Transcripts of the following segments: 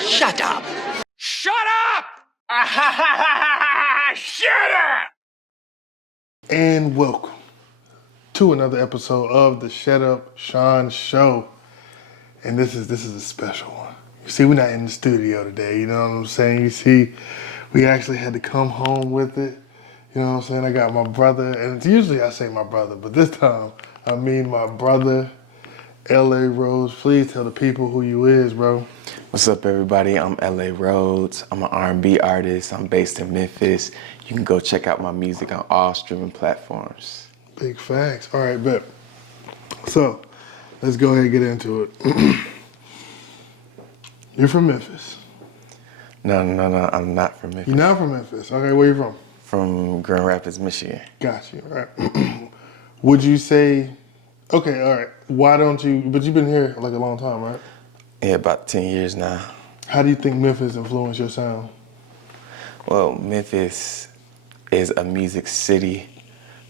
Shut up! Shut up! Shut up! And welcome to another episode of the Shut Up Sean Show. And this is a special one. You see, we're not in the studio today, you know what I'm saying? You see, we actually had to come home with it. You know what I'm saying? I got my brother, and usually I say my brother, but this time I mean my brother, L.A. Rhodes. Please tell the people who you is, bro. What's up, everybody? I'm L.A. Rhodes. I'm an R&B artist. I'm based in Memphis. You can go check out my music on all streaming platforms. Big facts. All right, bet. So, let's go ahead and get into it. You're from Memphis. No, I'm not from Memphis. You're not from Memphis. Okay, where you from? From Grand Rapids, Michigan. Got you. All right. Would you say, okay, all right, why don't you, but you've been here like a long time, right? Yeah, about 10 years now. How do you think Memphis influenced your sound? Well, Memphis is a music city.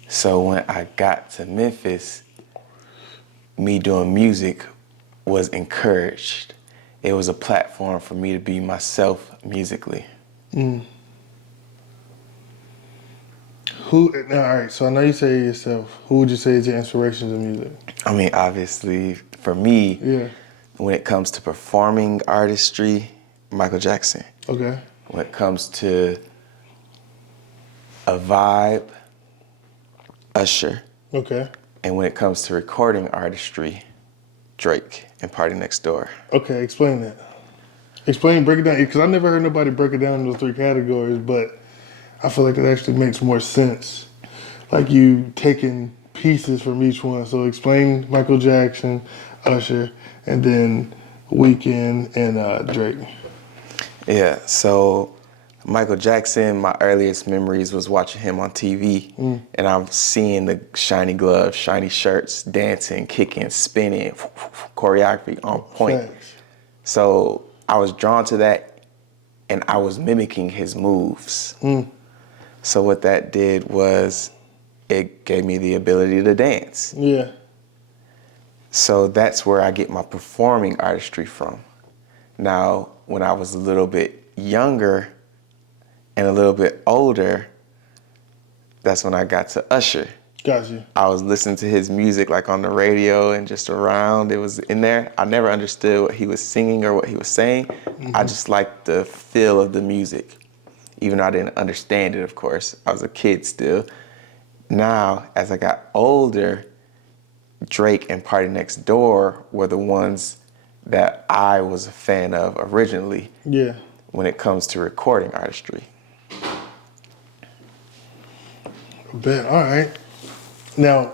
So when I got to Memphis, me doing music was encouraged. It was a platform for me to be myself musically. All right, so I know you say yourself. Who would you say is your inspirations in music? I mean, obviously, for me, Yeah. when it comes to performing artistry, Michael Jackson. Okay. When it comes to a vibe, Usher. Okay. And when it comes to recording artistry, Drake and Party Next Door. Okay, explain that. Break it down, because I never heard nobody break it down into those three categories, but I feel like it actually makes more sense. Like you taking pieces from each one. So explain Michael Jackson, Usher, and then Weeknd and Drake. Yeah, so Michael Jackson, my earliest memories was watching him on TV, and I'm seeing the shiny gloves, shiny shirts, dancing, kicking, spinning, choreography on point. Thanks. So I was drawn to that, and I was mimicking his moves. So what that did was it gave me the ability to dance. Yeah. So that's where I get my performing artistry from. Now, when I was a little bit younger and a little bit older, that's when I got to Usher. Got you. I was listening to his music like on the radio and just around. It was in there. I never understood what he was singing or what he was saying. I just liked the feel of the music. Even though I didn't understand it, of course. I was a kid still. Now, as I got older, Drake and Party Next Door were the ones that I was a fan of originally. Yeah. When it comes to recording artistry. Bet. All right. Now,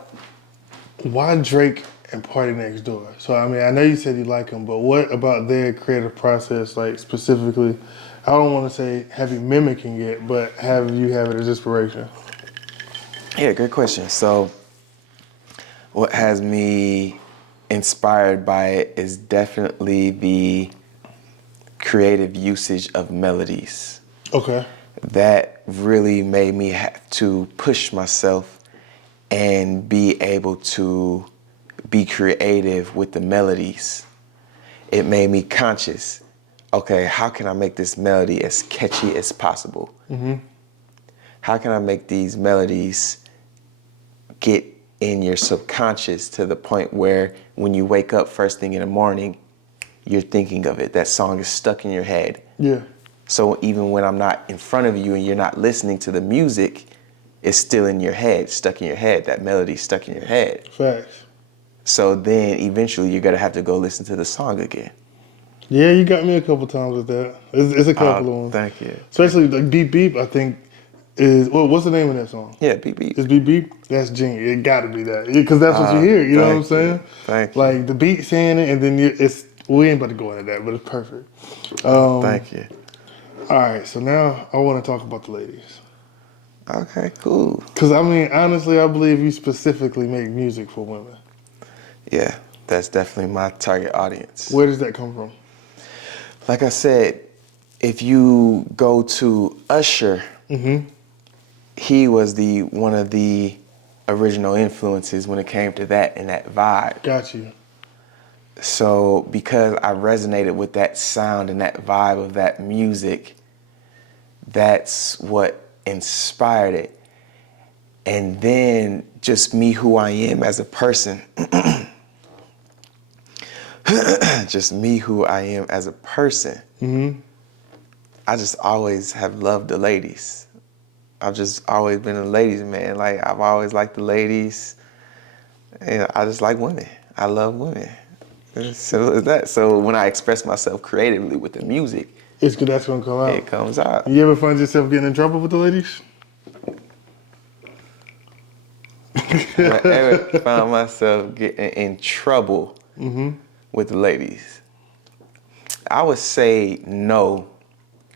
why Drake and Party Next Door? So, I mean, I know you said you like them, but what about their creative process, like specifically? I don't want to say have you mimicking it, but have you have it as inspiration? Yeah, good question. So, what has me inspired by it is definitely the creative usage of melodies. Okay. That really made me have to push myself and be able to be creative with the melodies. It made me conscious. Okay, how can I make this melody as catchy as possible? How can I make these melodies get in your subconscious to the point where when you wake up first thing in the morning, you're thinking of it. That song is stuck in your head. Yeah. So even when I'm not in front of you and you're not listening to the music, it's still in your head, stuck in your head. That melody's stuck in your head. Facts. So then eventually you're gonna have to go listen to the song again. Yeah, you got me a couple times with that. It's a couple of ones. Thank you. Especially like Beep Beep, I think is, well, what's the name of that song? Yeah, beep beep. Is Beep Beep? That's genius. It gotta be that. Because that's what you hear, you know what I'm saying? Thank you. Like the beat saying it, and then we ain't about to go into that, but it's perfect. Thank you. All right, so now I want to talk about the ladies. Okay, cool. Because, I mean, honestly, I believe you specifically make music for women. Yeah, that's definitely my target audience. Where does that come from? Like I said, if you go to Usher, he was one of the original influences when it came to that and that vibe. Got you. So because I resonated with that sound and that vibe of that music, that's what inspired it. And then just me, who I am as a person, just me, who I am as a person, I just always have loved the ladies. I've just always been a ladies man. Like, I've always liked the ladies. And I just like women. I love women. As simple as that. So when I express myself creatively with the music, It's good that's gonna come out. it comes out. You ever find yourself getting in trouble with the ladies? Have I ever found myself getting in trouble with the ladies? I would say no,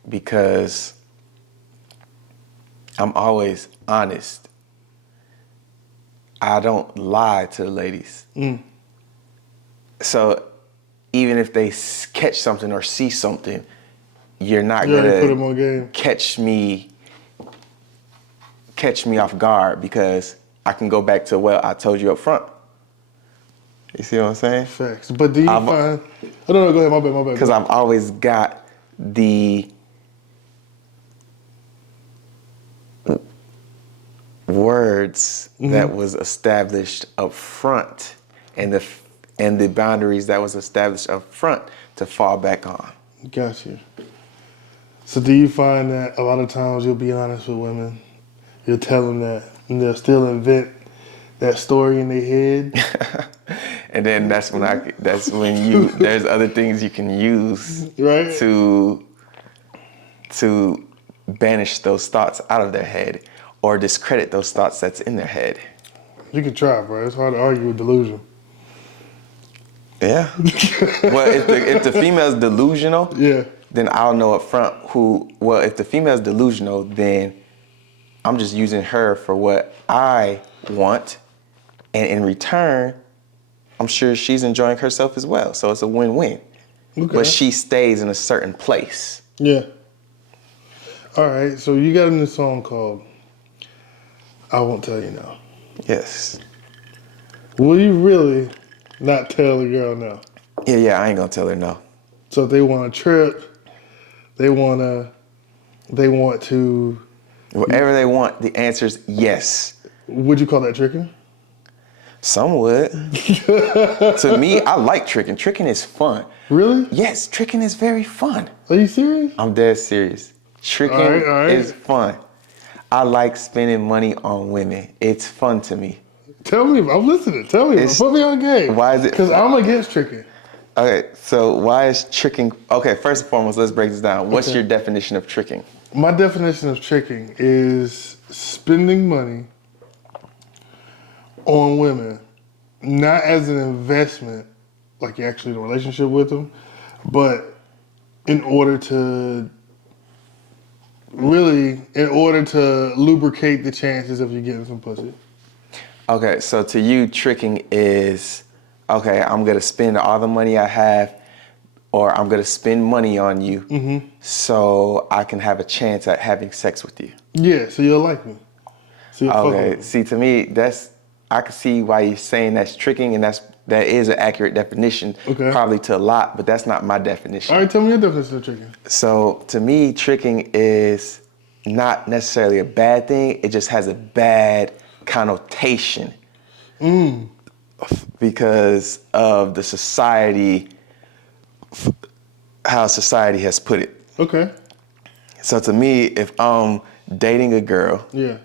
because I'm always honest. I don't lie to the ladies. So even if they catch something or see something, you're not Put them on game. gonna catch me off guard, because I can go back to, well, I told you up front. You see what I'm saying? Facts. But do you find? Oh no, go ahead. My bad. Because I've always got the words that was established up front, and the boundaries that was established up front to fall back on. Got you. So do you find that a lot of times you'll be honest with women, you'll tell them that, and they'll still invent that story in their head? And then that's when you there's other things you can use, right, to banish those thoughts out of their head, or discredit those thoughts that's in their head. You can try, bro. It's hard to argue with delusion. Yeah. Well, if the female's delusional, yeah, then I'll know up front if the female's delusional, then I'm just using her for what I want, and in return, I'm sure she's enjoying herself as well. So it's a win-win. Okay. But she stays in a certain place. Yeah. All right, so you got a new song called I Won't Tell You Now. Yes. Will you really not tell the girl no? Yeah, I ain't gonna tell her no. So if they want a trip, they want to... Whatever they want, the answer's yes. Would you call that tricking? Some would. To me, I like tricking. Tricking is fun. Really? Yes, tricking is very fun. Are you serious? I'm dead serious. Tricking All right. is fun. I like spending money on women. It's fun to me. Tell me, I'm listening. Tell me, put me on game. Why is it? Because I'm against tricking. Okay, so why is tricking? Okay, first and foremost, let's break this down. What's your definition of tricking? My definition of tricking is spending money on women, not as an investment, like you're actually in a relationship with them, but in order to lubricate the chances of you getting some pussy. Okay, so to you, tricking is, okay, I'm gonna spend all the money I have, or I'm gonna spend money on you so I can have a chance at having sex with you. Yeah, so you'll like me. So you'll fuck with Okay, me. see, to me, I can see why you're saying that's tricking, and that is an accurate definition, probably to a lot, but that's not my definition. All right, tell me your definition of tricking. So to me, tricking is not necessarily a bad thing. It just has a bad connotation because of the society, how society has put it. Okay. So to me, if I'm dating a girl, Yeah.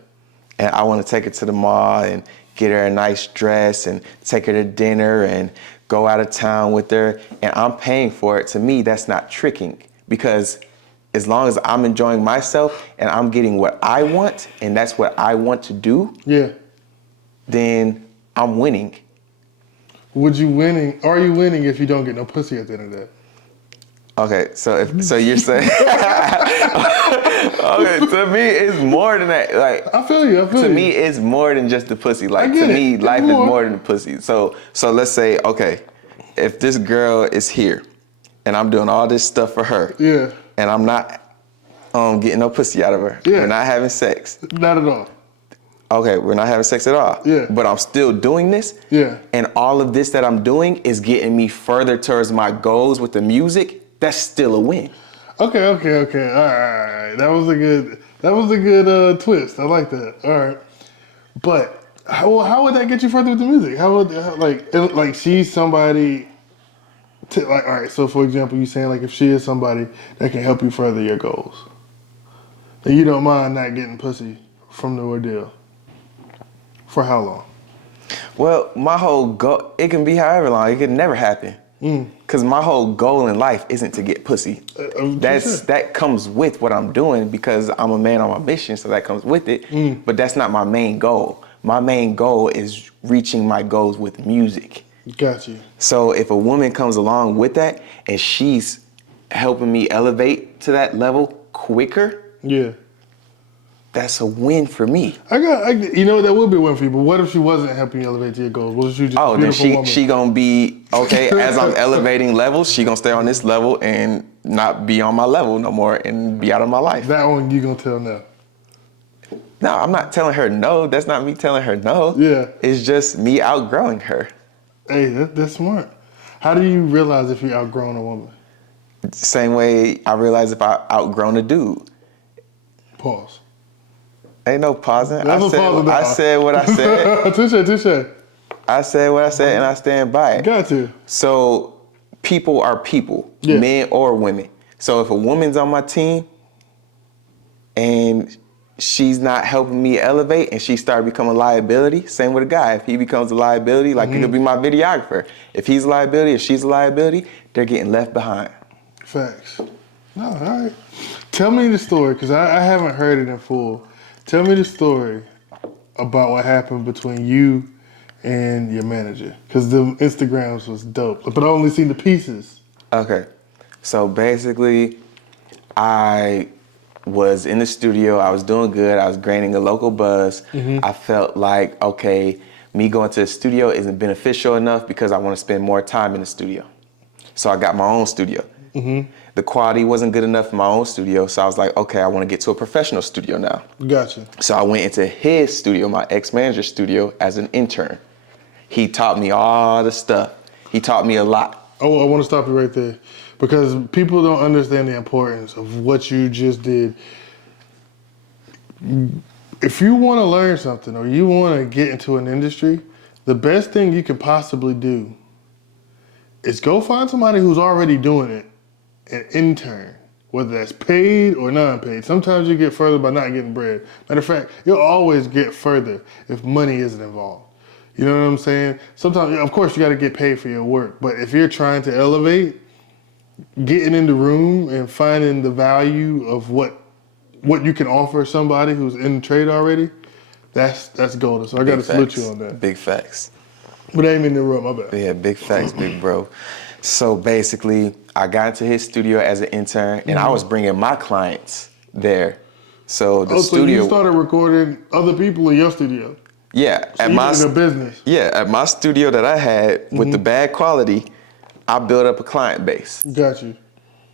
and I want to take her to the mall and get her a nice dress and take her to dinner and go out of town with her, and I'm paying for it, to me, that's not tricking, because as long as I'm enjoying myself and I'm getting what I want, and that's what I want to do, then I'm winning. Are you winning if you don't get no pussy at the end of that? Okay, so you're saying, okay, to me, it's more than that. Like, I feel you. To me, it's more than just the pussy. Like, to me, life is more than the pussy. So let's say, okay, if this girl is here and I'm doing all this stuff for her, and I'm not getting no pussy out of her, we're not having sex. Not at all. okay, we're not having sex at all. Yeah. But I'm still doing this. Yeah. And all of this that I'm doing is getting me further towards my goals with the music. That's still a win. Okay. All right. That was a good twist. I like that. All right. But how would that get you further with the music? Like she's somebody all right, so for example, you saying like if she is somebody that can help you further your goals, then you don't mind not getting pussy from the ordeal. For how long? Well, my whole goal, it can be however long, it can never happen. Because my whole goal in life isn't to get pussy. That comes with what I'm doing because I'm a man on my mission, so that comes with it. But that's not my main goal. My main goal is reaching my goals with music. Got you. So if a woman comes along with that and she's helping me elevate to that level quicker, yeah, that's a win for me. You know, that would be a win for you, but what if she wasn't helping you elevate to your goals? What if you just a beautiful woman? She gonna be, okay, as I'm elevating levels, she gonna stay on this level and not be on my level no more and be out of my life. That one you gonna tell no? No, I'm not telling her no. That's not me telling her no. Yeah. It's just me outgrowing her. Hey, that's smart. How do you realize if you're outgrowing a woman? Same way I realize if I outgrown a dude. Pause. Ain't no pausing. I said what I said. Touche. I said what I said and I stand by it. Got to. So people are people, yeah. Men or women. So if a woman's on my team and she's not helping me elevate and she started becoming a liability, same with a guy. If he becomes a liability, like he'll be my videographer. If he's a liability, if she's a liability, they're getting left behind. Facts. No, all right. Tell me the story, because I haven't heard it in full. Tell me the story about what happened between you and your manager, because the Instagrams was dope, but I only seen the pieces. Okay. So basically, I was in the studio, I was doing good, I was gaining a local buzz. I felt like, okay, me going to the studio isn't beneficial enough because I want to spend more time in the studio. So I got my own studio. The quality wasn't good enough in my own studio, so I was like, okay, I want to get to a professional studio now. Gotcha. So I went into his studio, my ex-manager's studio, as an intern. He taught me all the stuff. He taught me a lot. Oh, I want to stop you right there, because people don't understand the importance of what you just did. If you want to learn something or you want to get into an industry, the best thing you could possibly do is go find somebody who's already doing it, an intern, whether that's paid or non-paid. Sometimes you get further by not getting bread. Matter of fact, you'll always get further if money isn't involved. You know what I'm saying? Sometimes, of course, you got to get paid for your work, but if you're trying to elevate, getting in the room and finding the value of what you can offer somebody who's in the trade already, that's golden. So I got to salute you on that. Big facts. But I ain't in the room, my bad. Yeah, big facts, big bro. So basically, I got into his studio as an intern, and I was bringing my clients there. So the studio. So you started recording other people in your studio? Yeah, so a business. Yeah, at my studio that I had with the bad quality, I built up a client base. Got you.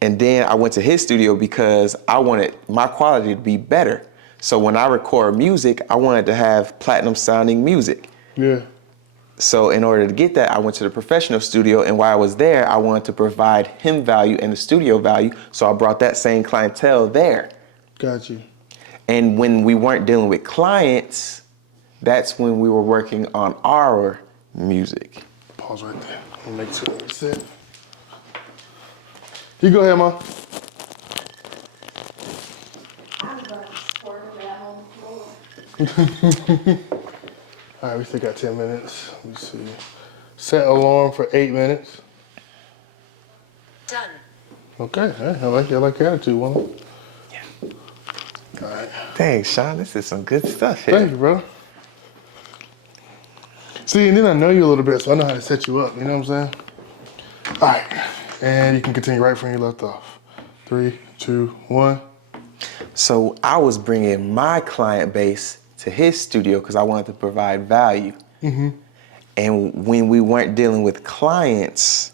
And then I went to his studio because I wanted my quality to be better. So when I record music, I wanted to have platinum sounding music. Yeah. So in order to get that, I went to the professional studio, and while I was there, I wanted to provide him value and the studio value, so I brought that same clientele there. Got you. And when we weren't dealing with clients, that's when we were working on our music. Pause right there. I'll make sure that's it. You go ahead, Ma. I'm going to squirt it out on the floor. All right, we still got 10 minutes. Let me see. Set alarm for 8 minutes. Done. Okay, I like your attitude, woman. Yeah. All right. Thanks, Sean. This is some good stuff here. Thank you, bro. See, and then I know you a little bit, so I know how to set you up. You know what I'm saying? All right, and you can continue right from where you left off. 3, 2, 1. So I was bringing my client base to his studio because I wanted to provide value. And when we weren't dealing with clients,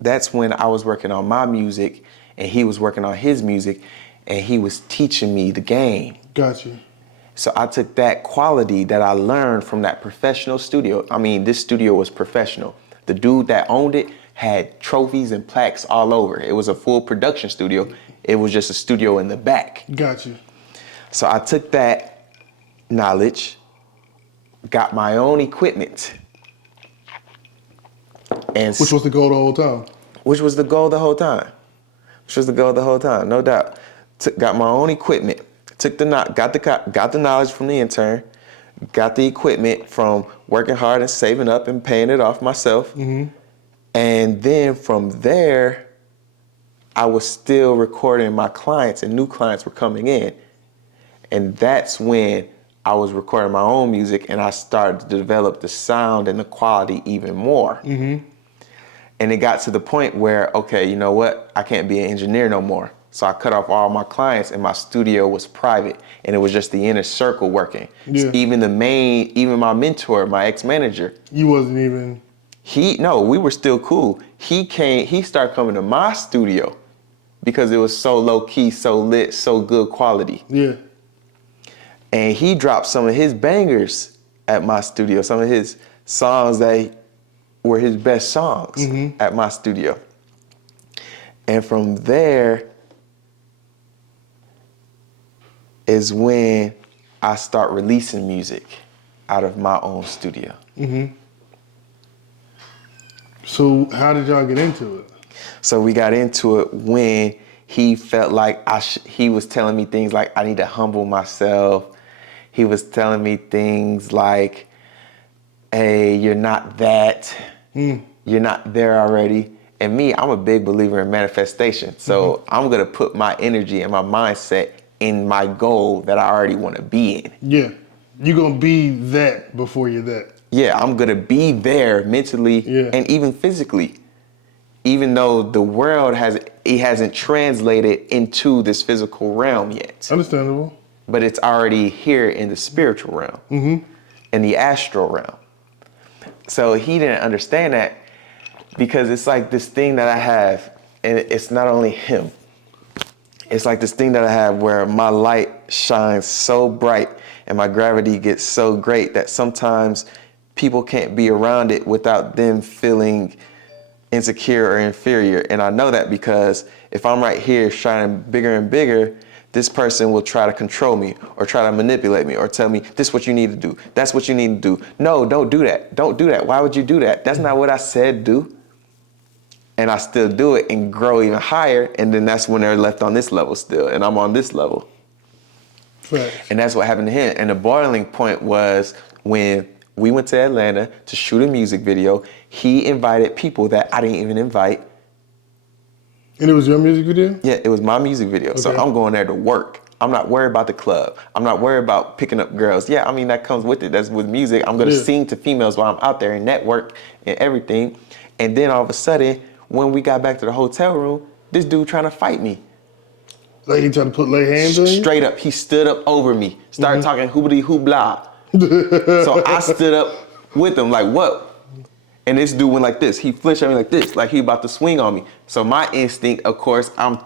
that's when I was working on my music and he was working on his music, and he was teaching me the game. Got you. So I took that quality that I learned from that professional studio. I mean, this studio was professional. The dude that owned it had trophies and plaques all over. It was a full production studio. It was just a studio in the back. Got you. So I took that knowledge, got my own equipment. And Which was the goal the whole time. Which was the goal the whole time. No doubt. Got my own equipment. Got the knowledge from the intern. Got the equipment from working hard and saving up and paying it off myself. Mm-hmm. And then from there, I was still recording my clients, and new clients were coming in. And that's when I was recording my own music, and I started to develop the sound and the quality even more. Mm-hmm. And it got to the point where, okay, you know what? I can't be an engineer no more. So I cut off all my clients, and my studio was private, and it was just the inner circle working. Yeah. So even my mentor, my ex-manager. You wasn't even... we were still cool. He started coming to my studio because it was so low key, so lit, so good quality. Yeah. And he dropped some of his bangers at my studio, some of his songs that were his best songs at my studio. And from there is when I start releasing music out of my own studio. Mm-hmm. So how did y'all get into it? So we got into it when he felt like he was telling me things like, I need to humble myself. He was telling me things like, hey, you're not that. You're not there already. And me, I'm a big believer in manifestation. So I'm going to put my energy and my mindset in my goal that I already want to be in. Yeah. You're going to be that before you're that. Yeah, I'm going to be there mentally and even physically. Even though the world hasn't translated into this physical realm yet. Understandable. But it's already here in the spiritual realm, in the astral realm. So he didn't understand that because it's like this thing that I have, and it's not only him. It's like this thing that I have where my light shines so bright and my gravity gets so great that sometimes people can't be around it without them feeling insecure or inferior. And I know that because if I'm right here shining bigger and bigger, this person will try to control me or try to manipulate me or tell me, this is what you need to do. That's what you need to do. No, don't do that. Don't do that. Why would you do that? That's not what I said do. And I still do it and grow even higher. And then that's when they're left on this level still. And I'm on this level. Right. And that's what happened to him. And the boiling point was when we went to Atlanta to shoot a music video. He invited people that I didn't even invite. And it was your music video? Yeah, it was my music video. Okay. So I'm going there to work. I'm not worried about the club. I'm not worried about picking up girls. Yeah, I mean, that comes with it. That's with music. I'm going to sing to females while I'm out there and network and everything. And then all of a sudden, when we got back to the hotel room, this dude trying to fight me. Like he trying to lay hands on you? Straight up, he stood up over me, started talking hoobity hoobla. So I stood up with him like, what? And this dude went like this. He flinched at me like this, like he about to swing on me. So my instinct, of course, I'm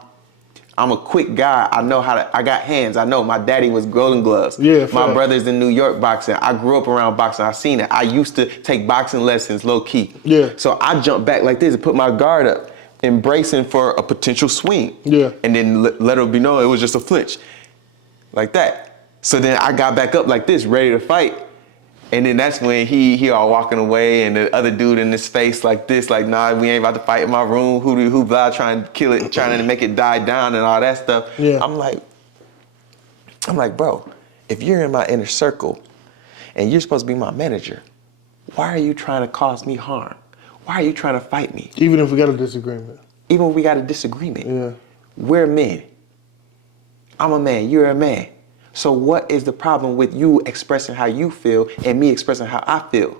a quick guy. I know I got hands. I know my daddy was Golden Gloves. Yeah, my brother's in New York boxing. I grew up around boxing. I seen it. I used to take boxing lessons low key. Yeah. So I jumped back like this and put my guard up, embracing for a potential swing. Yeah. And then let it be known it was just a flinch. Like that. So then I got back up like this, ready to fight. And then that's when he all walking away and the other dude in his face like this, like, nah, we ain't about to fight in my room, who blah, trying to kill it, trying to make it die down and all that stuff. Yeah. I'm like, bro, if you're in my inner circle and you're supposed to be my manager, why are you trying to cause me harm? Why are you trying to fight me? Even if we got a disagreement. Even if we got a disagreement. Yeah. We're men. I'm a man, you're a man. So what is the problem with you expressing how you feel and me expressing how I feel?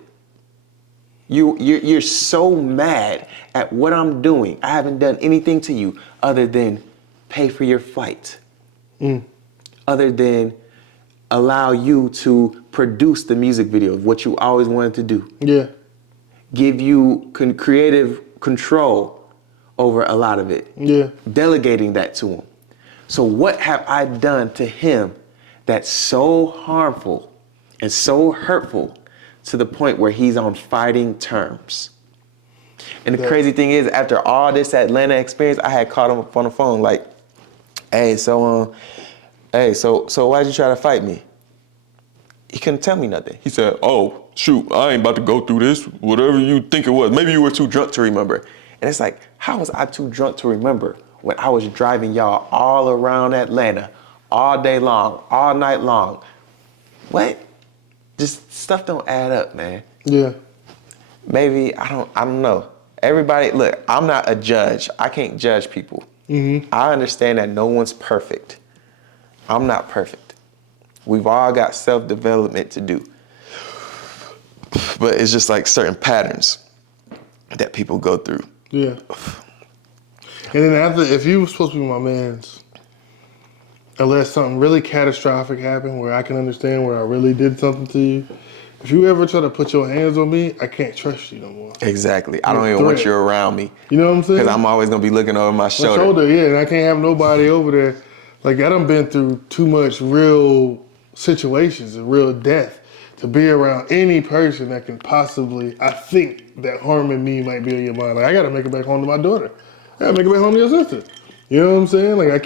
You're so mad at what I'm doing. I haven't done anything to you other than pay for your flight. Other than allow you to produce the music video of what you always wanted to do. Yeah. Give you creative control over a lot of it. Yeah. Delegating that to him. So what have I done to him that's so harmful and so hurtful to the point where he's on fighting terms. And the crazy thing is, after all this Atlanta experience, I had called him up on the phone like, hey, so why'd you try to fight me? He couldn't tell me nothing. He said, oh, shoot, I ain't about to go through this. Whatever you think it was. Maybe you were too drunk to remember. And it's like, how was I too drunk to remember when I was driving y'all all around Atlanta, all day long, all night long? What? Just stuff don't add up, man. Yeah. Maybe, I don't know. Everybody, look, I'm not a judge. I can't judge people. I understand that no one's perfect. I'm not perfect. We've all got self-development to do. But it's just like certain patterns that people go through. Yeah. And then after, if you were supposed to be my man's, unless something really catastrophic happened where I can understand where I really did something to you, if you ever try to put your hands on me, I can't trust you no more. Exactly. I don't even want you around me. You know what I'm saying? Because I'm always going to be looking over my shoulder. Yeah, and I can't have nobody over there. Like, I done been through too much real situations and real death to be around any person that can possibly, I think that harming me might be on your mind. Like, I got to make it back home to my daughter. I got to make it back home to your sister. You know what I'm saying? Like, I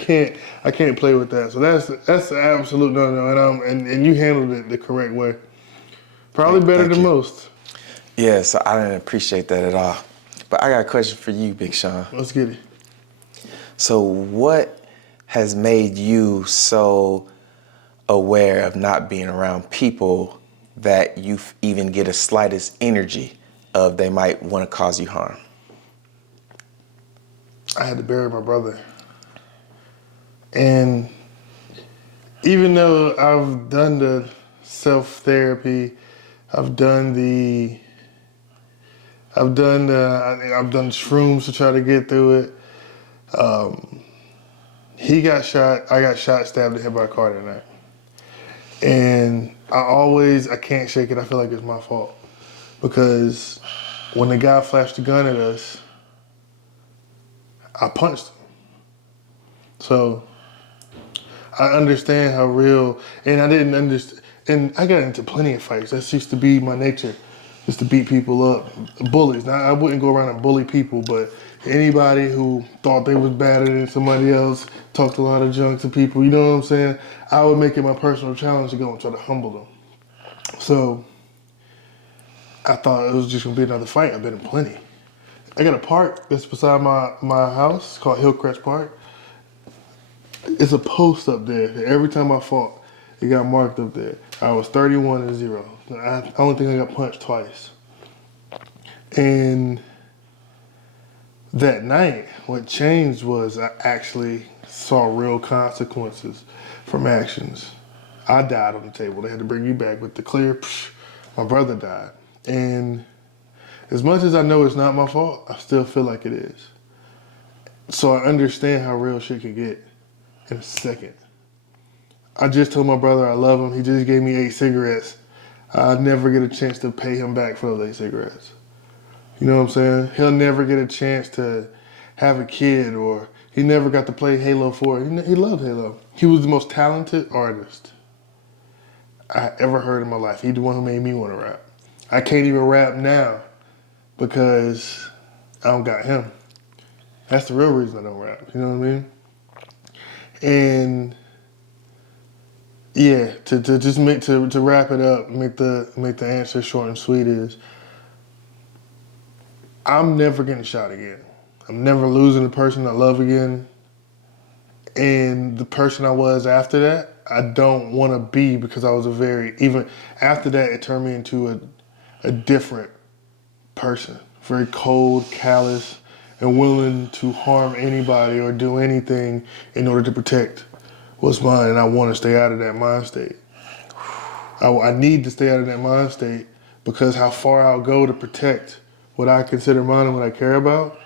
can't play with that. So that's the absolute no-no. And you handled it the correct way. Probably better than most. Yeah, so I didn't appreciate that at all. But I got a question for you, Big Sean. Let's get it. So what has made you so aware of not being around people that you even get a slightest energy of they might want to cause you harm? I had to bury my brother. And even though I've done the self-therapy, I've done shrooms to try to get through it. He got shot, I got shot, stabbed, and hit by a car that night. And I can't shake it. I feel like it's my fault. Because when the guy flashed the gun at us, I punched him. So I understand how real, and I didn't understand, and I got into plenty of fights. That used to be my nature, just to beat people up. Bullies. Now, I wouldn't go around and bully people, but anybody who thought they was better than somebody else, talked a lot of junk to people, you know what I'm saying? I would make it my personal challenge to go and try to humble them. So I thought it was just gonna be another fight. I've been in plenty. I got a park that's beside my house called Hillcrest Park. It's a post up there that every time I fought, it got marked up there. I was 31-0. I only think I got punched twice. And that night, what changed was I actually saw real consequences from actions. I died on the table. They had to bring you back with the clear, my brother died. And as much as I know it's not my fault, I still feel like it is. So I understand how real shit can get in a second. I just told my brother I love him. He just gave me 8 cigarettes. I'll never get a chance to pay him back for those 8 cigarettes. You know what I'm saying? He'll never get a chance to have a kid, or he never got to play Halo 4. He loved Halo. He was the most talented artist I ever heard in my life. He's the one who made me want to rap. I can't even rap now because I don't got him. That's the real reason I don't rap. You know what I mean? And yeah, to wrap it up, make the answer short and sweet is, I'm never getting shot again. I'm never losing the person I love again. And the person I was after that, I don't want to be, because I was even after that, it turned me into a different person. Very cold, callous, and willing to harm anybody or do anything in order to protect what's mine. And I want to stay out of that mind state. I need to stay out of that mind state, because how far I'll go to protect what I consider mine and what I care about,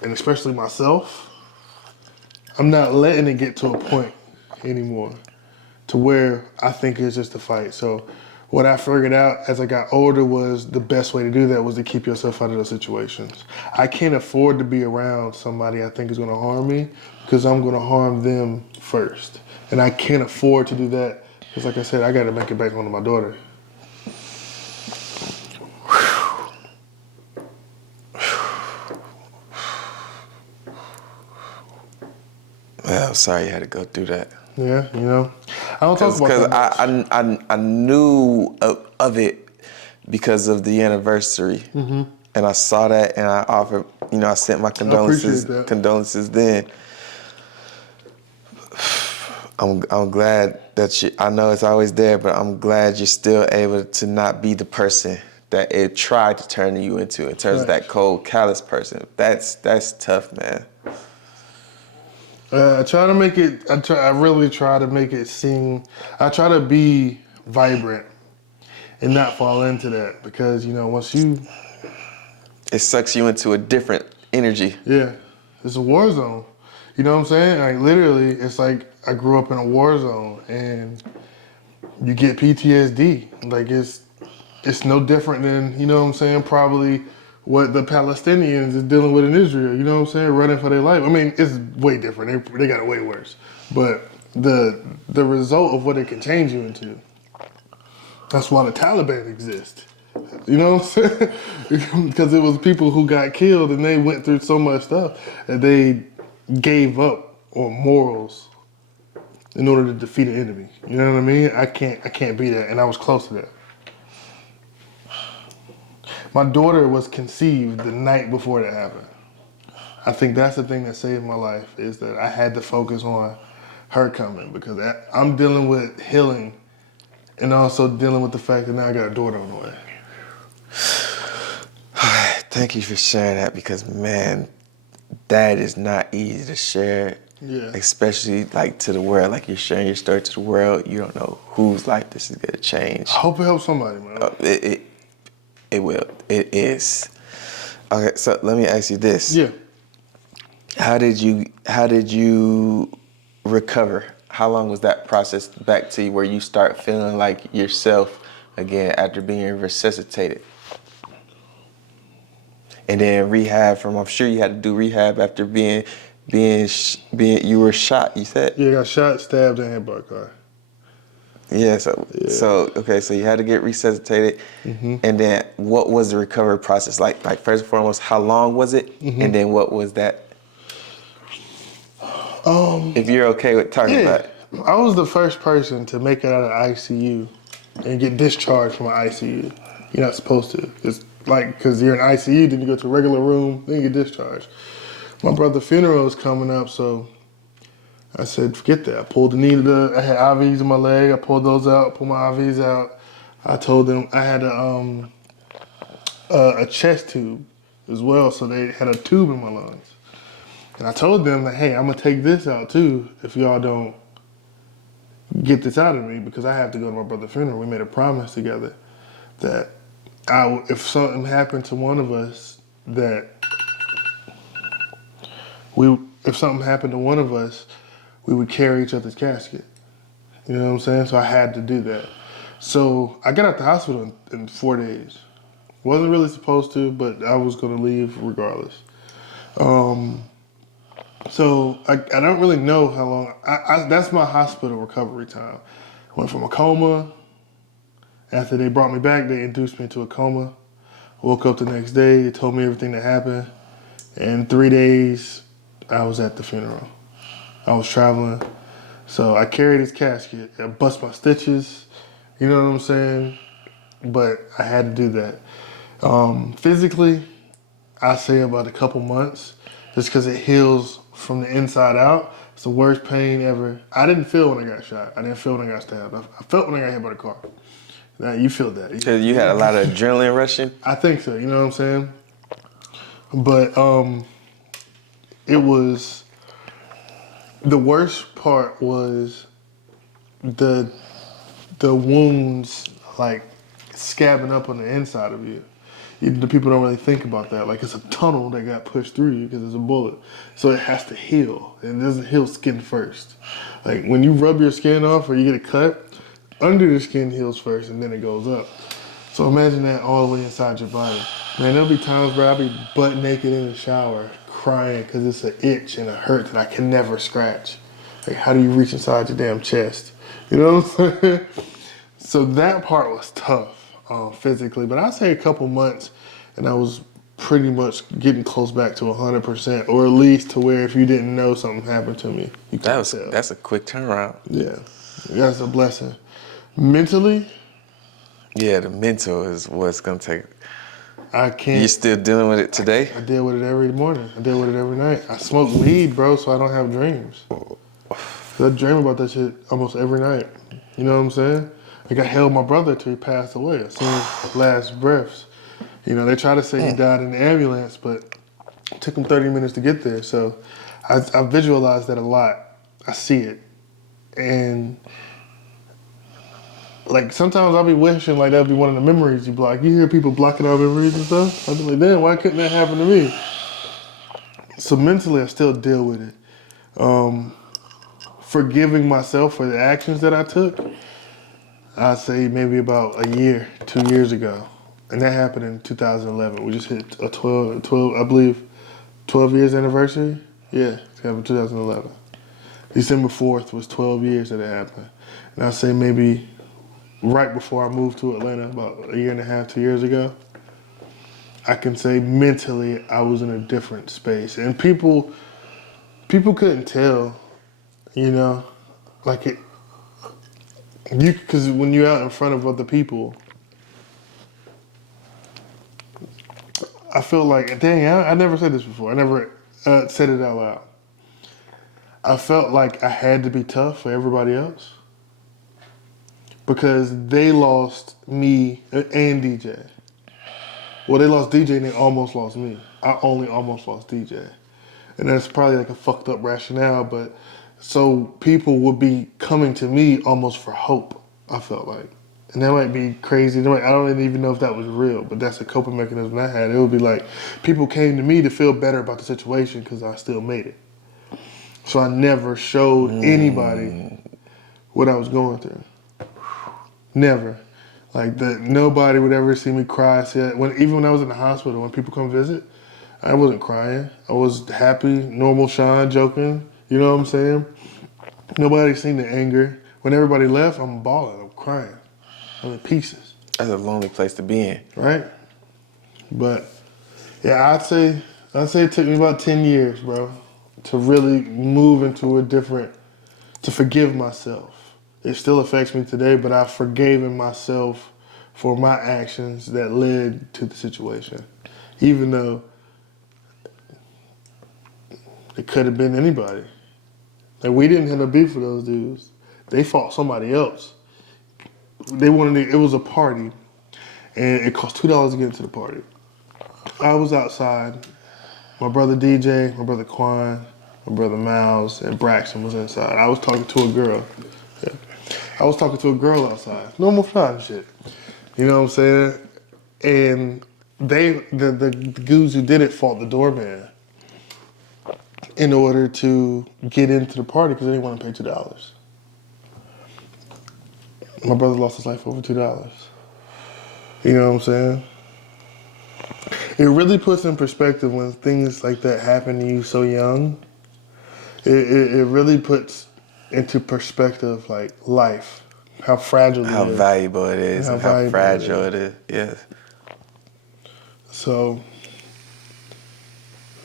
and especially myself, I'm not letting it get to a point anymore to where I think it's just a fight. So what I figured out as I got older was the best way to do that was to keep yourself out of those situations. I can't afford to be around somebody I think is gonna harm me, because I'm gonna harm them first. And I can't afford to do that because, like I said, I got to make it back home to my daughter. Well, I'm sorry you had to go through that. Yeah, you know, I don't talk about Because that much. I knew of it because of the anniversary, and I saw that, and I offered, I sent my appreciate that. condolences then. I'm glad that I know it's always there, but I'm glad you're still able to not be the person that it tried to turn you into in terms of that cold, callous person. That's tough, man. I try to make it. I really try to make it seem. I try to be vibrant and not fall into that because once you, It sucks you into a different energy. yeah, it's a war zone. You know what I'm saying? Like literally, it's like I grew up in a war zone, and you get PTSD. Like it's no different than what I'm saying. Probably what the Palestinians is dealing with in Israel. You know what I'm saying? Running for their life. I mean, it's way different. They got it way worse. But the result of what it can change you into. That's why the Taliban exists. You know what I'm saying? Because it was people who got killed and they went through so much stuff that they gave up on morals in order to defeat an enemy. You know what I mean? I can't be that, and I was close to that. My daughter was conceived the night before that happened. I think that's the thing that saved my life is that I had to focus on her coming because I'm dealing with healing and also dealing with the fact that now I got a daughter on the way. Thank you for sharing that because, man, that is not easy to share. Yeah. Especially like to the world, like you're sharing your story to the world. You don't know whose life this is gonna change. I hope it helps somebody, man. It will. It is. Okay, so let me ask you this. Yeah. How did you recover? How long was that process back to you where you start feeling like yourself again after being resuscitated? And then rehab I'm sure you had to do rehab after being you were shot, you said? Yeah, I got shot, stabbed, and hit by a car. Yeah, so you had to get resuscitated. And then what was the recovery process like? Like first and foremost, how long was it? And then what was that? If you're okay with talking about it. I was the first person to make it out of ICU and get discharged from an ICU. You're not supposed to. It's like, because you're in ICU, then you go to a regular room, then you get discharged. My brother's funeral is coming up, so I said, forget that. I pulled the needle, I had IVs in my leg, I pulled those out, pulled my IVs out. I told them I had a chest tube as well, so they had a tube in my lungs. And I told them that, hey, I'm gonna take this out too if y'all don't get this out of me because I have to go to my brother's funeral. We made a promise together that if something happened to one of us, if something happened to one of us, we would carry each other's casket. You know what I'm saying? So I had to do that. So I got out the hospital in 4 days. Wasn't really supposed to, but I was gonna leave regardless. So I don't really know how long. That's my hospital recovery time. Went from a coma. After they brought me back, they induced me into a coma. Woke up the next day. They told me everything that happened. In 3 days, I was at the funeral. I was traveling. So I carried his casket. I bust my stitches. You know what I'm saying? But I had to do that. Physically, I say about a couple months, just because it heals from the inside out. It's the worst pain ever. I didn't feel when I got shot. I didn't feel when I got stabbed. I felt when I got hit by the car. Now, you feel that. Because you had a lot of adrenaline rushing? I think so, you know what I'm saying? But it was, the worst part was the wounds like scabbing up on the inside of you. The people don't really think about that. Like it's a tunnel that got pushed through you because it's a bullet. So it has to heal. And it doesn't heal skin first. Like when you rub your skin off or you get a cut, under the skin heals first and then it goes up. So imagine that all the way inside your body. Man, there'll be times where I'll be butt naked in the shower crying because it's an itch and a hurt that I can never scratch. Like, how do you reach inside your damn chest? You know what I'm saying? So that part was tough physically, but I'd say a couple months, and I was pretty much getting close back to 100%, or at least to where if you didn't know something happened to me, you couldn't tell. That's a quick turnaround. Yeah, that's a blessing. Mentally, Yeah, the mental is what's gonna take. I can't. You still dealing with it today? I deal with it every morning. I deal with it every night. I smoke weed, bro, so I don't have dreams. I dream about that shit almost every night. You know what I'm saying? Like, I held my brother till he passed away. I seen his last breaths. You know, they try to say he died in the ambulance, but it took him 30 minutes to get there. So I visualize that a lot. I see it. And like, sometimes I'll be wishing like that'll be one of the memories you block. You hear people blocking out memories and stuff. I'll be like, damn, why couldn't that happen to me? So mentally, I still deal with it. Forgiving myself for the actions that I took, I'd say maybe about a year, 2 years ago. And that happened in 2011. We just hit a 12 I believe, 12 years anniversary. Yeah, it happened in 2011. December 4th was 12 years that it happened. And I'd say maybe right before I moved to Atlanta, about a year and a half, 2 years ago, I can say mentally I was in a different space. And people couldn't tell, you know, like it, because when you're out in front of other people, I feel like, dang, I never said this before. I never said it out loud. I felt like I had to be tough for everybody else because they lost me and DJ. Well, they lost DJ and they almost lost me. I only almost lost DJ. And that's probably like a fucked up rationale, but so people would be coming to me almost for hope, I felt like. And that might be crazy. I don't even know if that was real, but that's a coping mechanism I had. It would be like people came to me to feel better about the situation because I still made it. So I never showed anybody what I was going through. Never. Like, nobody would ever see me cry. Even when I was in the hospital, when people come visit, I wasn't crying. I was happy, normal Sean, joking. You know what I'm saying? Nobody seen the anger. When everybody left, I'm bawling. I'm crying. I'm in pieces. That's a lonely place to be in. Right? But, yeah, I'd say it took me about 10 years, bro, to really move into to forgive myself. It still affects me today, but I've forgiven myself for my actions that led to the situation. Even though it could have been anybody. Like, we didn't have no beef with those dudes. They fought somebody else. It was a party, and it cost $2 to get into the party. I was outside. My brother DJ, my brother Quan, my brother Miles, and Braxton was inside. I was talking to a girl. Yeah. I was talking to a girl outside. Normal fine shit. You know what I'm saying? And the dudes who did it fought the doorman in order to get into the party because they didn't want to pay $2. My brother lost his life over $2. You know what I'm saying? It really puts in perspective when things like that happen to you so young. It really puts into perspective, like, life, how fragile it is. How valuable it is and how fragile it is. Yes. So,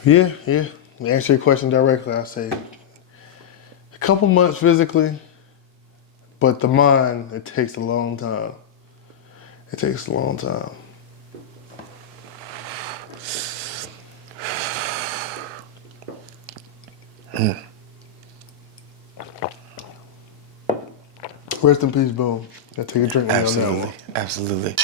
yeah. To answer your question directly, I say a couple months physically, but the mind, it takes a long time. It takes a long time. Rest in peace, Boom. I take a drink. Absolutely. Absolutely.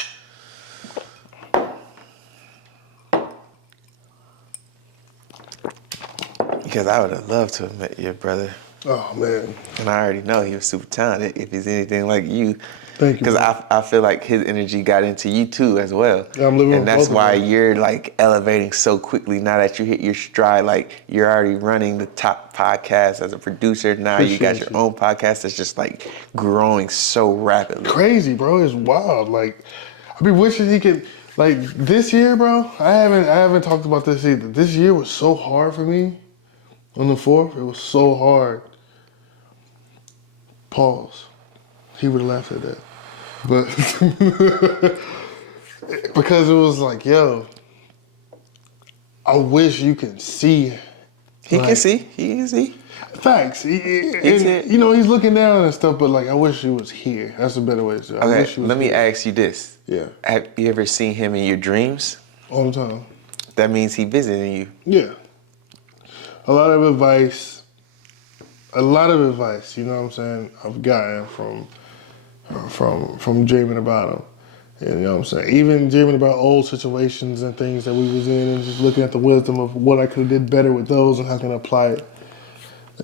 Because I would have loved to have met your brother. Oh, man. And I already know he was super talented if he's anything like you. Thank you. Because I feel like his energy got into you too as well. Yeah, I'm living and with that's both of why them. you're like elevating so quickly now that you hit your stride. Like you're already running the top podcast as a producer. Now you got your own podcast that's just like growing so rapidly. Crazy, bro. It's wild. Like, I be wishing he could. Like, this year, bro. I haven't talked about this either. This year was so hard for me. On the 4th, it was so hard. Pause. He would have laughed at that. But because it was like, yo, I wish you can see. He like, can see. He can see. Facts. And, it. you know, he's looking down and stuff, but like, I wish he was here. That's a better way to say it. I Okay, wish he was let me here. ask you this. Yeah. Have you ever seen him in your dreams? All the time. That means he visiting you. Yeah. A lot of advice, you know what I'm saying, I've gotten from dreaming about him. And, you know what I'm saying? Even dreaming about old situations and things that we was in and just looking at the wisdom of what I could have did better with those and how can I apply it,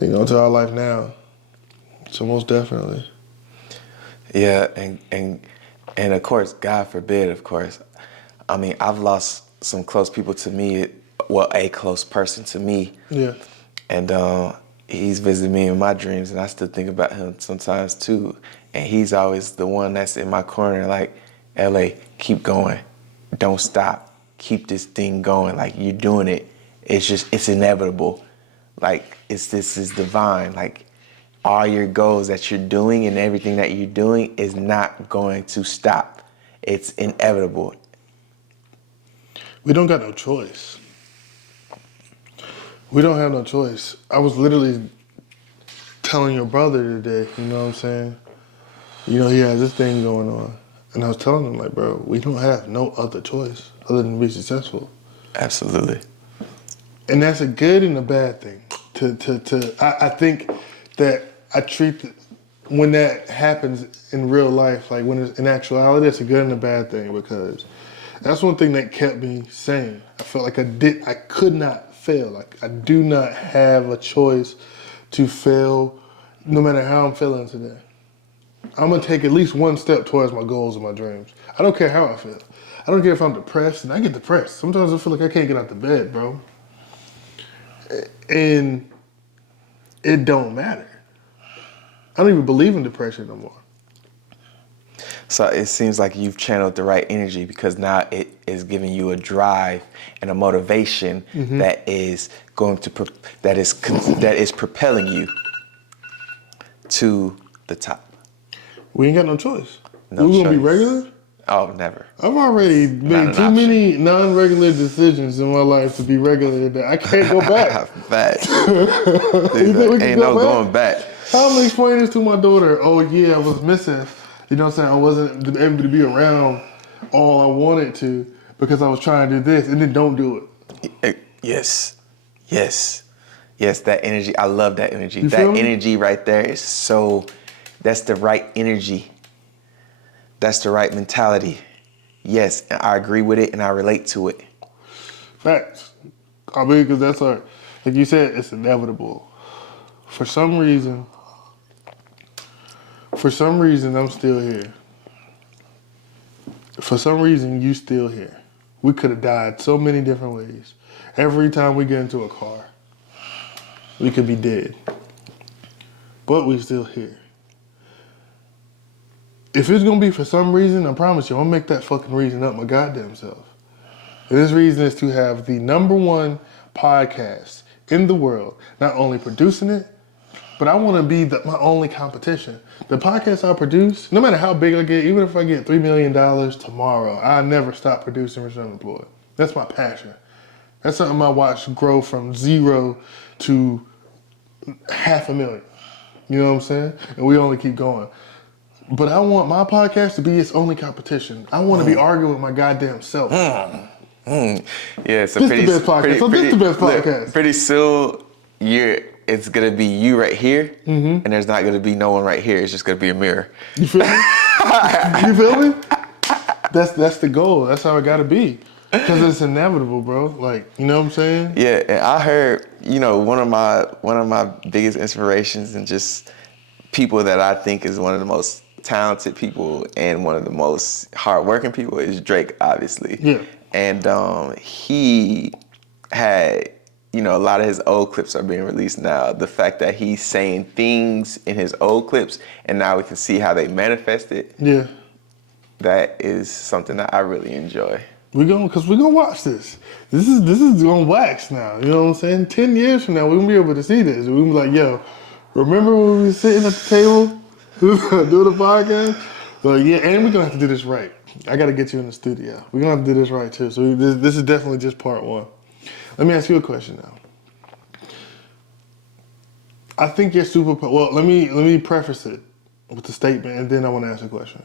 you know, to our life now. So most definitely. Yeah, and of course, God forbid, of course. I mean, I've lost some close people to me, well, a close person to me. Yeah. And he's visited me in my dreams, and I still think about him sometimes too. And he's always the one that's in my corner, like, LA, keep going. Don't stop. Keep this thing going. Like, you're doing it. It's inevitable. Like, this is divine. Like, all your goals that you're doing and everything that you're doing is not going to stop. It's inevitable. We don't got no choice. We don't have no choice. I was literally telling your brother today, you know what I'm saying? You know, he has this thing going on. And I was telling him, like, bro, we don't have no other choice other than to be successful. Absolutely. And that's a good and a bad thing. I think that I treat when that happens in real life, like when it's in actuality, it's a good and a bad thing because that's one thing that kept me sane. I felt like I could not fail. Like I do not have a choice to fail no matter how I'm feeling today. I'm gonna take at least one step towards my goals and my dreams. I don't care how I feel. I don't care if I'm depressed, and I get depressed. Sometimes I feel like I can't get out of bed, bro. And it don't matter. I don't even believe in depression no more. So it seems like you've channeled the right energy because now it is giving you a drive and a motivation that is going to that is propelling you to the top. We ain't got no choice. No We're gonna be choice. regular? Oh, never. I've already made too many non-regular decisions in my life to be regular that I can't go back. Facts. You think we can Ain't go no back? going back. How am I explaining this to my daughter? Oh yeah, I was missing. You know what I'm saying? I wasn't able to be around all I wanted to because I was trying to do this and then don't do it. Yes. That energy. I love that energy. You That feel me? energy right there is so. That's the right energy. That's the right mentality. Yes, and I agree with it and I relate to it. Facts. I mean, because that's like you said, it's inevitable. For some reason, I'm still here. For some reason, you still here. We could have died so many different ways. Every time we get into a car, we could be dead. But we still here. If it's gonna be for some reason, I promise you, I'm gonna make that fucking reason up my goddamn self. And this reason is to have the #1 podcast in the world, not only producing it, but I want to be my only competition. The podcast I produce, no matter how big I get, even if I get $3 million tomorrow, I never stop producing Rich Unemployed. That's my passion. That's something I watch grow from 0 to 500,000. You know what I'm saying? And we only keep going. But I want my podcast to be its only competition. I want to be arguing with my goddamn self. Yeah, so This the best podcast. This the best podcast. Pretty soon, it's gonna be you right here, and there's not gonna be no one right here. It's just gonna be a mirror. You feel me? You feel me? That's the goal. That's how it gotta be. Because it's inevitable, bro. Like, you know what I'm saying? Yeah, and I heard, one of my biggest inspirations and just people that I think is one of the most talented people and one of the most hardworking people is Drake, obviously. Yeah. And he had, a lot of his old clips are being released now. The fact that he's saying things in his old clips and now we can see how they manifested. Yeah. That is something that I really enjoy. We're gonna watch this. This is gonna wax now. You know what I'm saying? 10 years from now, we're gonna be able to see this. We're gonna be like, yo, remember when we were sitting at the table Do the podcast. But yeah, and we're gonna have to do this right. I gotta get you in the studio. We're gonna have to do this right too. So this is definitely just part one. Let me ask you a question now. I think your superpower. Well, let me preface it with the statement, and then I want to ask a question.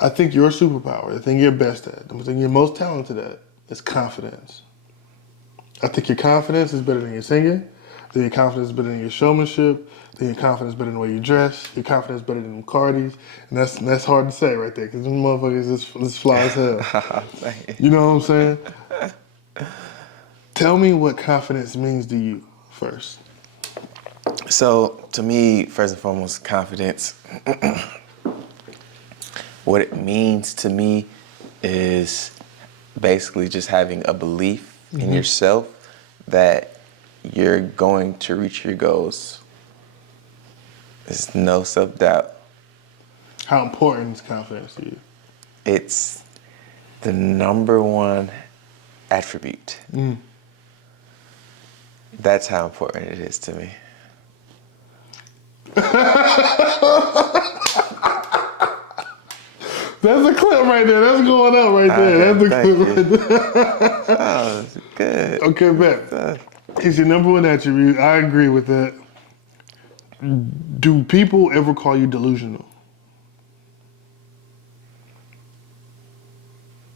I think your superpower, the thing you're best at, the thing you're most talented at, is confidence. I think your confidence is better than your singing. I think your confidence is better than your showmanship. I think your confidence is better than the way you dress. Your confidence is better than them Cardis. And that's hard to say right there, because them motherfuckers just fly as hell. You know what I'm saying? Tell me what confidence means to you first. So, to me, first and foremost, confidence, what it means to me is basically just having a belief in yourself that you're going to reach your goals. There's no self-doubt. How important is confidence to you? It's the number one attribute. That's how important it is to me. That's a clip right there. That's going up right there. That's a clip right there. Oh, it's good. Okay, bet. It's your number one attribute. I agree with that. Do people ever call you delusional?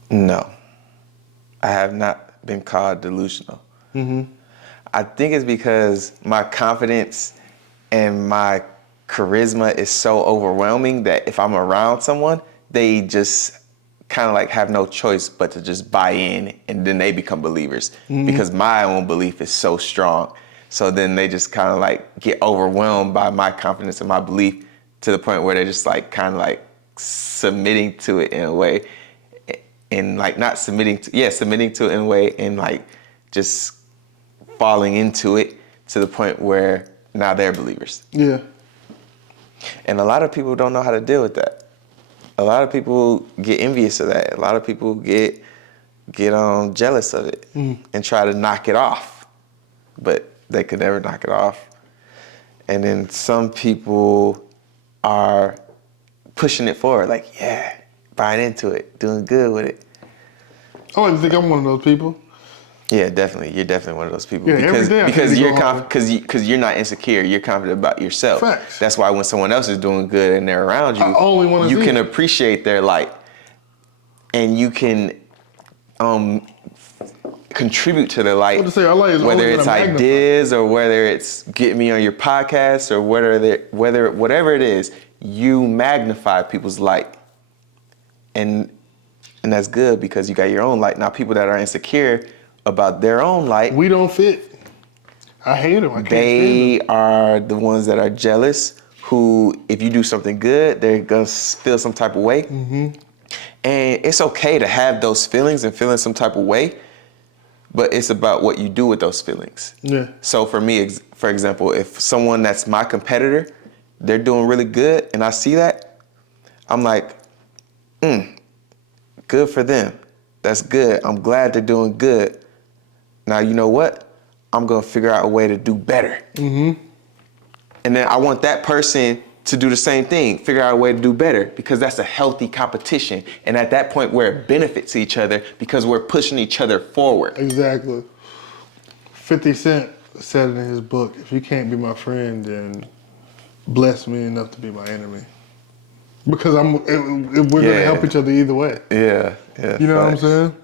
No. I have not been called delusional. I think it's because my confidence and my charisma is so overwhelming that if I'm around someone, they just kind of like have no choice but to just buy in, and then they become believers because my own belief is so strong. So then they just kind of like get overwhelmed by my confidence and my belief to the point where they're just like kind of like submitting to it in a way, and like not submitting to, submitting to it in a way, and like just falling into it to the point where now they're believers. Yeah. And a lot of people don't know how to deal with that. A lot of people get envious of that. A lot of people get jealous of it and try to knock it off, but they could never knock it off. And then some people are pushing it forward, like, yeah, buying into it, doing good with it. I like to think I'm one of those people. Yeah, definitely. You're definitely one of those people. Yeah, every day I think to go harder. Because you're not insecure. You're confident about yourself. Facts. That's why when someone else is doing good and they're around you, I only wanna you see can it. appreciate their light, and you can contribute to their light. What to say, our light is whether always it's gonna magnify. ideas or whether it's getting me on your podcast or whatever it is, you magnify people's light, and that's good because you got your own light. Now, people that are insecure about their own light, We don't fit. I hate them. I can't stand they them. are the ones that are jealous, who, if you do something good, they're gonna feel some type of way. And it's okay to have those feelings and feeling some type of way, but it's about what you do with those feelings. Yeah. So for me, for example, if someone that's my competitor, they're doing really good and I see that, I'm like, good for them. That's good. I'm glad they're doing good. Now, you know what? I'm going to figure out a way to do better. And then I want that person to do the same thing, figure out a way to do better, because that's a healthy competition. And at that point, we're a benefit to each other because we're pushing each other forward. Exactly. 50 Cent said it in his book, if you can't be my friend, then bless me enough to be my enemy. Because we're going to help each other either way. Yeah. You know what I'm saying?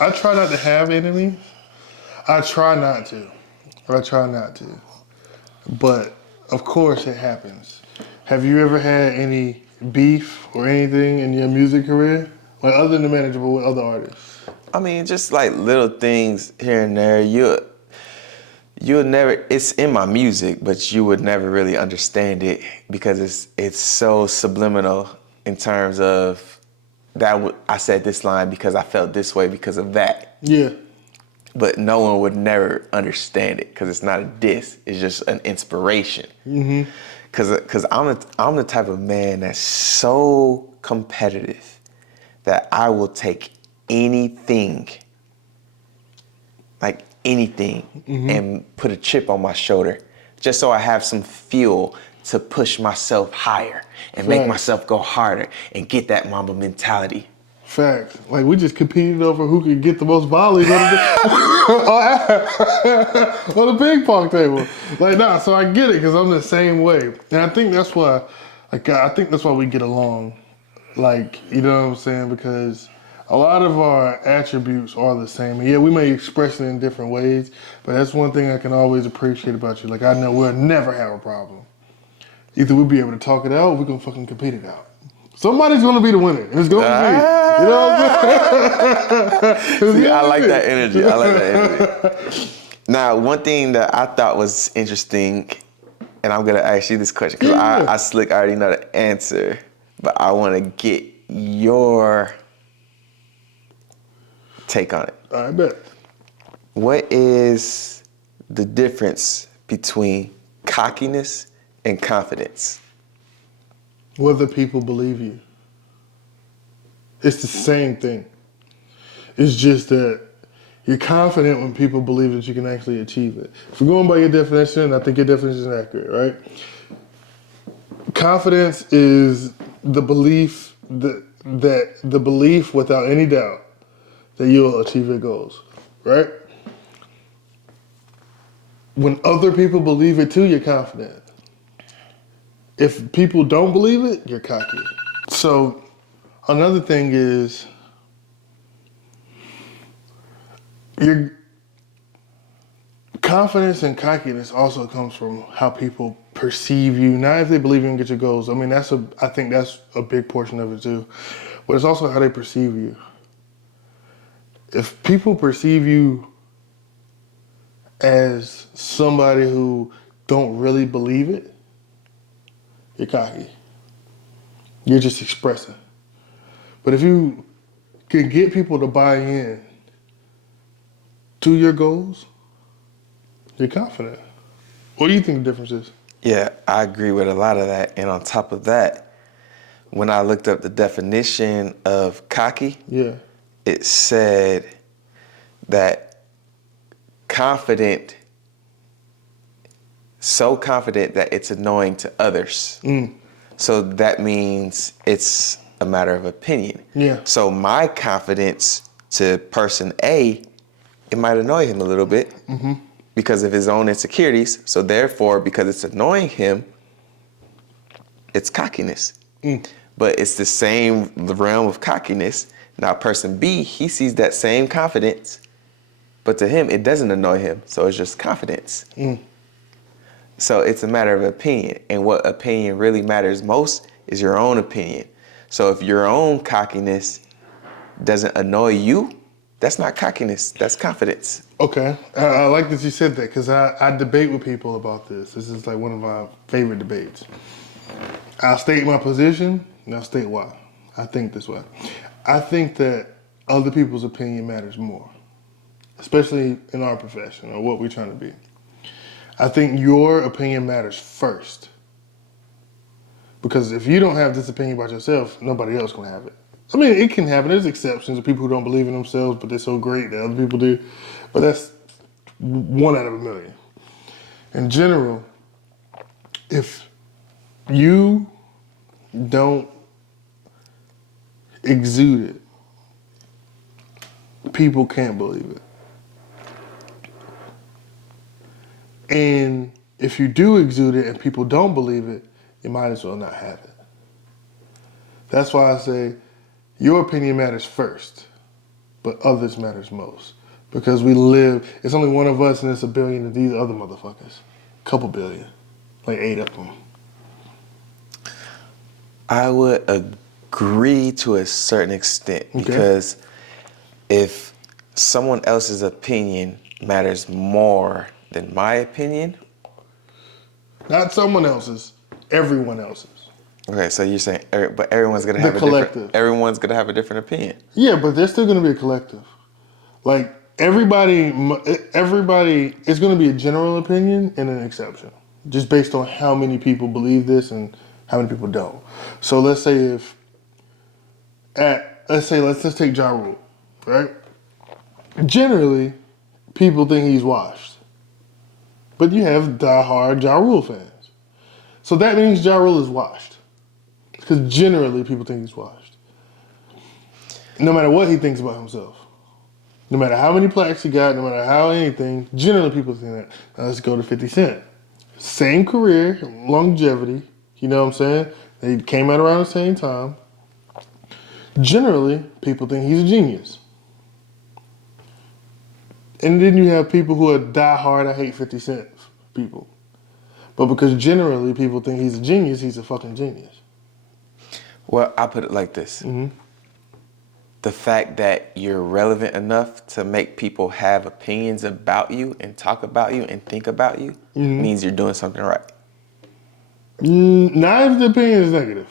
I try not to have enemies. I try not to. But, of course, it happens. Have you ever had any beef or anything in your music career? Like, other than the manageable with other artists? I mean, just like little things here and there. You'll never, it's in my music, but you would never really understand it because it's so subliminal in terms of I said this line because I felt this way because of that. Yeah. But no one would never understand it because it's not a diss. It's just an inspiration. Because I'm the type of man that's so competitive that I will take anything, and put a chip on my shoulder just so I have some fuel to push myself higher and make myself go harder and get that Mamba mentality. Facts. Like, we just competed over who could get the most volleys on the ping pong table. Like, nah, so I get it because I'm the same way. And I think that's why, we get along. Like, you know what I'm saying? Because a lot of our attributes are the same. And yeah, we may express it in different ways, but that's one thing I can always appreciate about you. Like, I know we'll never have a problem. Either we'll be able to talk it out or we're going to fucking compete it out. Somebody's going to be the winner. And it's going to be me. You know what I'm saying? See, I like that energy. Now, one thing that I thought was interesting, and I'm going to ask you this question because I slick already know the answer, but I want to get your take on it. I bet. What is the difference between cockiness and confidence? Whether people believe you. It's the same thing. It's just that you're confident when people believe that you can actually achieve it. If we're going by your definition, I think your definition is accurate, right? Confidence is the belief that the belief without any doubt that you'll achieve your goals, right? When other people believe it too, you're confident. If people don't believe it, you're cocky. So another thing is your confidence and cockiness also comes from how people perceive you. Not if they believe you can get your goals. I mean, I think that's a big portion of it too. But it's also how they perceive you. If people perceive you as somebody who don't really believe it, you're cocky. You're just expressing. But if you can get people to buy in to your goals, you're confident. What do you think the difference is? Yeah, I agree with a lot of that. And on top of that, when I looked up the definition of cocky, it said that so confident that it's annoying to others. So that means it's a matter of opinion. Yeah. So my confidence to person A, it might annoy him a little bit because of his own insecurities. So therefore, because it's annoying him, it's cockiness. But it's the same realm of cockiness. Now person B, he sees that same confidence, but to him, it doesn't annoy him. So it's just confidence. So it's a matter of opinion. And what opinion really matters most is your own opinion. So if your own cockiness doesn't annoy you, that's not cockiness, that's confidence. Okay, I like that you said that because I debate with people about this. This is like one of my favorite debates. I'll state my position and I'll state why. I think this way. I think that other people's opinion matters more, especially in our profession or what we're trying to be. I think your opinion matters first. Because if you don't have this opinion about yourself, nobody else can have it. I mean, it can happen. There's exceptions of people who don't believe in themselves, but they're so great that other people do. But that's 1 out of a million. In general, if you don't exude it, people can't believe it. And if you do exude it and people don't believe it, you might as well not have it. That's why I say your opinion matters first, but others matters most. Because it's only one of us and it's a billion of these other motherfuckers. Couple billion, like 8 of them. I would agree to a certain extent because if someone else's opinion matters more than my opinion. Not someone else's, everyone else's. Okay, so you're saying, but everyone's gonna have everyone's gonna have a different opinion. Yeah, but there's still gonna be a collective. Like everybody, it's gonna be a general opinion and an exception, just based on how many people believe this and how many people don't. So let's say let's just take Ja Rule, right? Generally, people think he's washed. But you have diehard Ja Rule fans. So that means Ja Rule is washed. Because generally people think he's washed. No matter what he thinks about himself. No matter how many plaques he got, no matter how anything, generally people think that. Now let's go to 50 Cent. Same career, longevity, you know what I'm saying? They came out around the same time. Generally, people think he's a genius. And then you have people who are die-hard, I hate 50 Cent people. But because generally people think he's a genius, he's a fucking genius. Well, I put it like this. The fact that you're relevant enough to make people have opinions about you and talk about you and think about you means you're doing something right. Not if the opinion is negative.